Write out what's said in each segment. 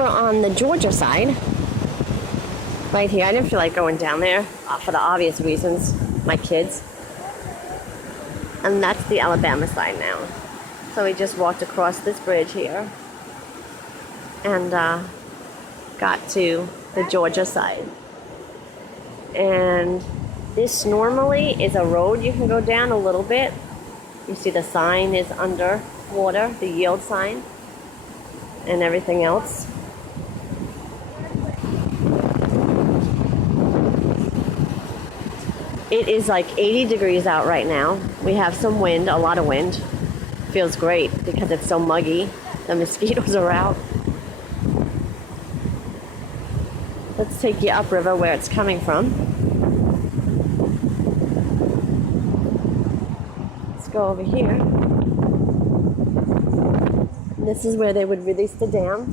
over on the Georgia side. Right here. I didn't feel like going down there for the obvious reasons. My kids. And that's the Alabama side now. So we just walked across this bridge here. And got to the Georgia side. And this normally is a road you can go down a little bit. You see the sign is under water, the yield sign, and everything else. It is like 80 degrees out right now. We have some wind, a lot of wind. Feels great because it's so muggy. The mosquitoes are out. Let's take you upriver where it's coming from. Let's go over here. This is where they would release the dam.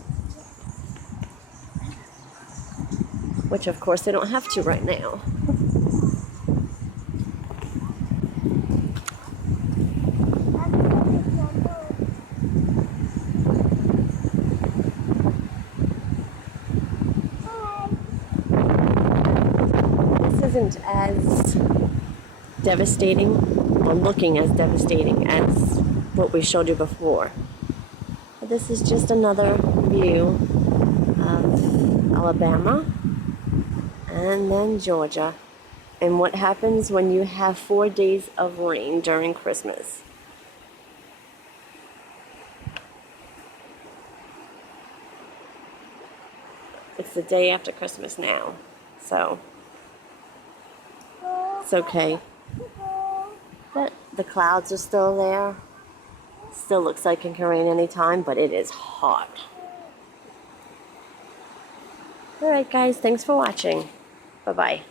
Which of course they don't have to right now. Isn't as devastating or looking as devastating as what we showed you before. But this is just another view of Alabama and then Georgia and what happens when you have 4 days of rain during Christmas. It's the day after Christmas now, so it's okay. But the clouds are still there. Still looks like it can rain anytime, but it is hot. Alright guys, thanks for watching. Bye-bye.